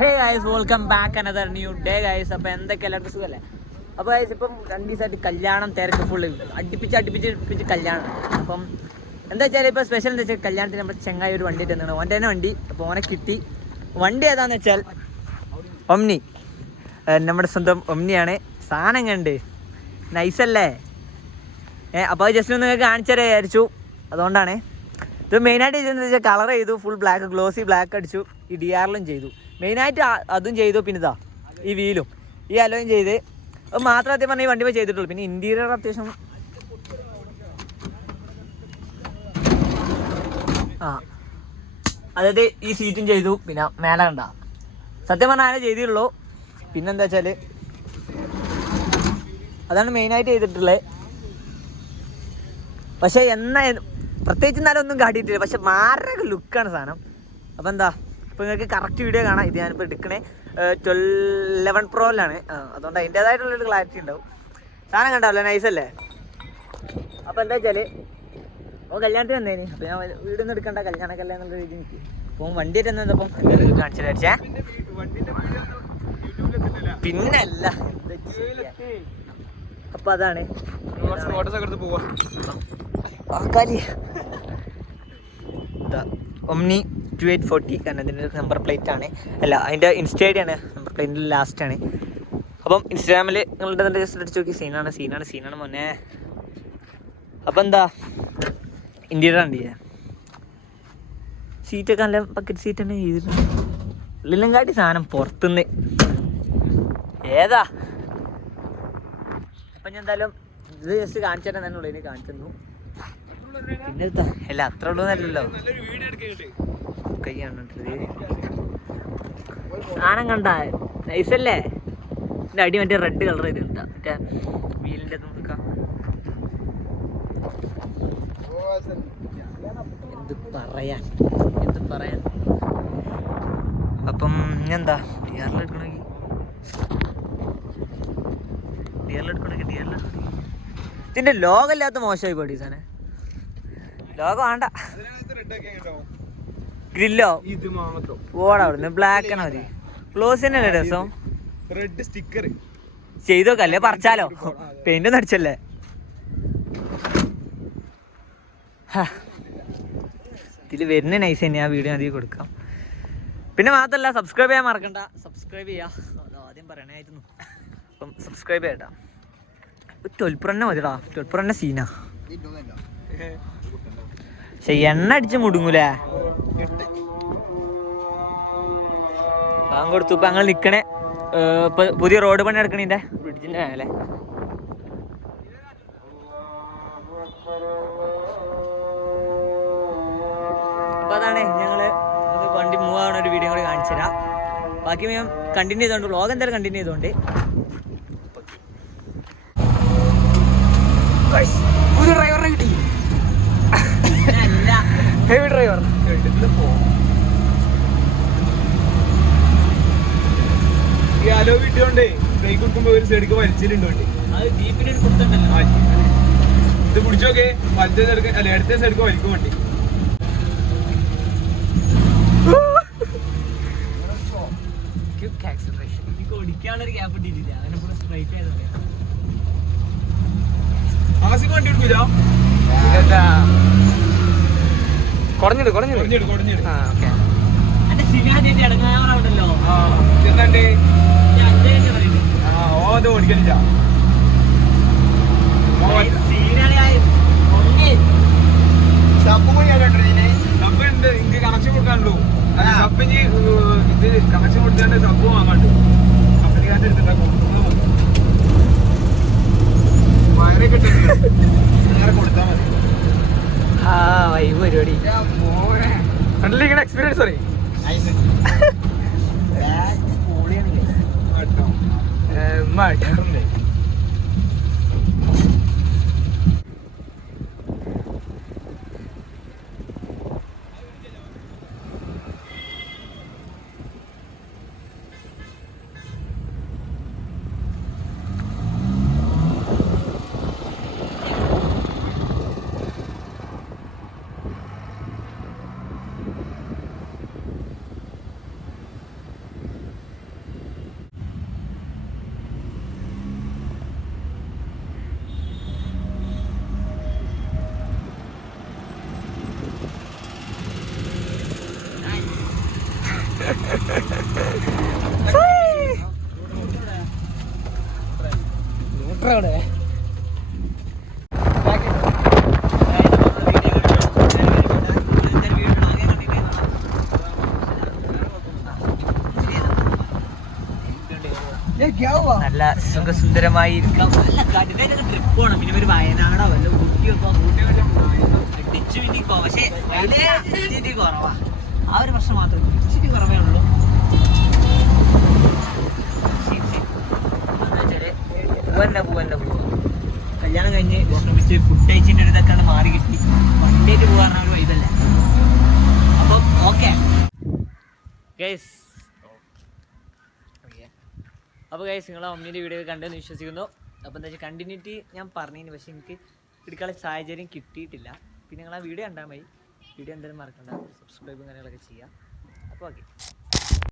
Hey guys, welcome back another new day guys. അപ്പോൾ എന്തൊക്കെ എല്ലാവർക്കും സുഖമല്ലേ? അപ്പോൾ ഗൈസ് ഇപ്പം 2 ദിവസമായിട്ട് കല്യാണം തിരക്ക് ഫുള്ള് അടുപ്പിച്ച് കല്യാണം. അപ്പം എന്താ വെച്ചാൽ ഇപ്പോൾ സ്പെഷ്യൽ എന്താ വെച്ചാൽ കല്യാണത്തിന് നമ്മൾ ചെങ്ങായി ഒരു വണ്ടി തന്നാണ്. ഓൻ്റെ തന്നെ വണ്ടി. അപ്പോൾ ഓനെ കിട്ടി. വണ്ടി ഏതാണെന്ന് വെച്ചാൽ ഒമ്നി, നമ്മുടെ സ്വന്തം ഒമ്നിയാണ്. സാധനം കണ്ട് നൈസല്ലേ? അപ്പോൾ അത് ജസ്റ്റ് ഒന്ന് നിങ്ങൾക്ക് കാണിച്ചാൽ വിചാരിച്ചു. അതുകൊണ്ടാണ് ഇത് മെയിനായിട്ട് ചെയ്തതെന്ന് വെച്ചാൽ കളർ ചെയ്തു, ഫുൾ ബ്ലാക്ക്, ഗ്ലോസി ബ്ലാക്ക് അടിച്ചു. ഈ ഡി ആറിലും ചെയ്തു, മെയിനായിട്ട് അതും ചെയ്തു. പിന്നെ ഇതാ ഈ വീലും ഈ അലോയും ചെയ്ത്. അത് മാത്രം അത്യം പറഞ്ഞാൽ ഈ വണ്ടി പോയി ചെയ്തിട്ടുള്ളൂ. പിന്നെ ഇൻറ്റീരിയർ അത്യാവശ്യം അതായത് ഈ സീറ്റും ചെയ്തു. പിന്നെ മേലെ കണ്ട സത്യം പറഞ്ഞാൽ ആരും ചെയ്തിട്ടുള്ളൂ. പിന്നെന്താ വെച്ചാൽ അതാണ് മെയിനായിട്ട് ചെയ്തിട്ടുള്ളത്. പക്ഷേ പ്രത്യേകിച്ച് എന്നാലും ഒന്നും കാട്ടിയിട്ടില്ല. പക്ഷെ മാറൊക്കെ ലുക്കാണ് സാധനം. അപ്പോൾ എന്താ ഇപ്പോൾ നിങ്ങൾക്ക് കറക്റ്റ് വീഡിയോ കാണാം. ഇത് ഞാനിപ്പോൾ എടുക്കണേ 11 പ്രോയിലാണ്. അതുകൊണ്ട് അതിൻ്റേതായിട്ടുള്ളൊരു ക്ലാരിറ്റി ഉണ്ടാവും. സാധനം കണ്ടാവല്ലോ, നൈസല്ലേ? അപ്പോൾ എന്താ വെച്ചാൽ അപ്പോൾ കല്യാണത്തിന് വന്നേന്. അപ്പോൾ ഞാൻ വീടൊന്നും എടുക്കണ്ട, കല്യാണമൊക്കെ എന്നുള്ള രീതി എനിക്ക് അപ്പോൾ വണ്ടിയായിട്ട് എന്നപ്പം എന്തെങ്കിലും കാണിച്ചു തരാ. പിന്നെ അല്ല അപ്പോൾ അതാണ് ഒമ്നി 2840. കാരണം അതിൻ്റെ നമ്പർ പ്ലേറ്റ് ആണ്, അല്ല അതിൻ്റെ ഇൻസ്റ്റേഡിയാണ് നമ്പർ പ്ലേറ്റിൻ്റെ ലാസ്റ്റാണ്. അപ്പം ഇൻസ്റ്റാഗ്രാമിൽ നിങ്ങളുടെ തന്നെ ജസ്റ്റ് അടിച്ച് നോക്കി. സീനാണ് മോനെ. അപ്പം എന്താ ഇൻറ്റീരിയർ കണ്ടില്ലേ? സീറ്റൊക്കെ നല്ല ബക്കറ്റ് സീറ്റ് തന്നെ ചെയ്തിട്ടുണ്ട്. ഉള്ളിലും കാട്ടി സാധനം പുറത്തുനിന്ന് ഏതാ. അപ്പം ഞാൻ എന്തായാലും ഇത് ജസ്റ്റ് കാണിച്ചു തരാൻ തന്നെ ഉള്ളതിന് കാണിച്ചു തന്നു. പിന്നെ അല്ല അത്ര ഉള്ളൂന്നല്ലല്ലോ, കൈയാണിട്ടത്. സാധനം കണ്ട നൈസല്ലേ? എൻ്റെ അടി മറ്റേ റെഡ് കളർ ചെയ്തിട്ടുണ്ടാ, മറ്റേ വീലിൻ്റെ നോക്കാം. എന്ത് പറയാൻ. അപ്പം എന്താ ഡിയറിലെടുക്കണമെങ്കിൽ ഇതിൻ്റെ ലോകമില്ലാത്ത മോശമായി പോയി സാധനം. ലോകം വേണ്ട, ഗ്രില്ലോ ഓടാ അവിടുന്ന്. ബ്ലാക്ക് ആണ് മതി. ക്ലോസ് തന്നെയല്ലേ രസം? റെഡ് സ്റ്റിക്കർ ചെയ്തോക്കല്ലേ, പറിച്ചാലോ? പെയിന്റ് ഒന്നും അടിച്ചല്ലേ? ഇതിൽ വരുന്ന നൈസ് തന്നെ. ആ വീഡിയോ അധികം കൊടുക്കാം. പിന്നെ മാത്രമല്ല സബ്സ്ക്രൈബ് ചെയ്യാൻ മറക്കണ്ട. സബ്സ്ക്രൈബ് ചെയ്യാം, ആദ്യം പറയണായിരുന്നു. അപ്പം സബ്സ്ക്രൈബ് ചെയ്യട്ടാ. 12 Pro തന്നെ മതിടാ. 12 Pro തന്നെ സീനാ. പക്ഷെ എണ്ണ അടിച്ച് മുടുങ്ങൂലേ? കൊടുത്തു. ഇപ്പൊ ഞങ്ങൾ നിക്കണേ ഇപ്പൊ പുതിയ റോഡ് പണി നടക്കണേ ബ്രിഡ്ജിന്റെ മേലെ. അപ്പൊ അതാണ് ഞങ്ങള് വണ്ടി മൂവ് ആവുന്ന ഒരു വീഡിയോ കൂടി കാണിച്ചു തരാം. ബാക്കി ഞാൻ കണ്ടിന്യൂ ചെയ്തോണ്ട് വ്ളോഗ് എന്തായാലും കണ്ടിന്യൂ ചെയ്തോണ്ട് പുതിയ ഡ്രൈവറിനെ കിട്ടി. ഹെവി ഡ്രൈവർ ഈ അലോ വീട്ടുകൊണ്ടേ ബ്രേക്ക് കൊടുക്കുമ്പോ ഒരു സൈഡിക്ക് വലിച്ചിട്ടുണ്ട്. ഇത് പിടിച്ചോക്കെ വലത്തെ സൈഡ് അല്ല ഇടത്തെ സൈഡിക്ക് വലിക്കും വണ്ടി. ആസിക്ക് വണ്ടി എടുക്കൂല. കുറഞ്ഞിട്ട് ഓടിക്കലില്ല. സബ് ഉണ്ട്, എനിക്ക് കണക്ഷൻ കൊടുക്കാനുള്ളൂ. സബിന് ഇത് കണക്ഷൻ കൊടുത്താണ്ട് സബ് വാങ്ങാണ്ട് കമ്പനിക്കാരുടെ എടുത്തിട്ടാ കൊടുക്കുന്നത്. വയറെ കിട്ടുന്നത് നേരെ കൊടുത്താൽ മതി. പരിപാടി കണ്ടിരിക്കുന്ന എക്സ്പീരിയൻസ് പറയും. നല്ല സുഖസുന്ദരമായി ഇരിക്കാം. നല്ല കടുതലൊക്കെ ട്രിപ്പ് പോകണം. പിന്നെ ഒരു വയനാടോ വല്ല ഊട്ടിയൊക്കെ അടിച്ചു മിനി പോവാം. പക്ഷേ ഇച്ചിരി കുറവാ. ആ ഒരു പ്രശ്നം മാത്രമേ ഇച്ചിരി കുറവേ ഉള്ളൂ. പൂവല്ല കല്യാണം കഴിഞ്ഞ് വിശ്രമിച്ച് ഫുഡ് കഴിച്ചിൻ്റെ ഒരു ഇതൊക്കെയാണ് മാറി കിട്ടി. വണ്ടിയായിട്ട് പോകാറുള്ള ഒരു വൈബല്ല. അപ്പം ഓക്കെ ഗൈസ്. അപ്പോൾ ഗൈസ് നിങ്ങളെ മമ്മീൻ്റെ വീഡിയോ കണ്ടെന്ന് വിശ്വസിക്കുന്നു. അപ്പോൾ എന്താ വെച്ചാൽ കണ്ടിന്യൂറ്റി ഞാൻ പറഞ്ഞതിന് പക്ഷേ എനിക്ക് എടുക്കാനുള്ള സാഹചര്യം കിട്ടിയിട്ടില്ല. പിന്നെ നിങ്ങൾ ആ വീഡിയോ കണ്ടാൽ മതി. വീഡിയോ എന്തായാലും മറക്കണ്ട, സബ്സ്ക്രൈബും കാര്യങ്ങളൊക്കെ ചെയ്യാം. അപ്പോൾ ഓക്കെ.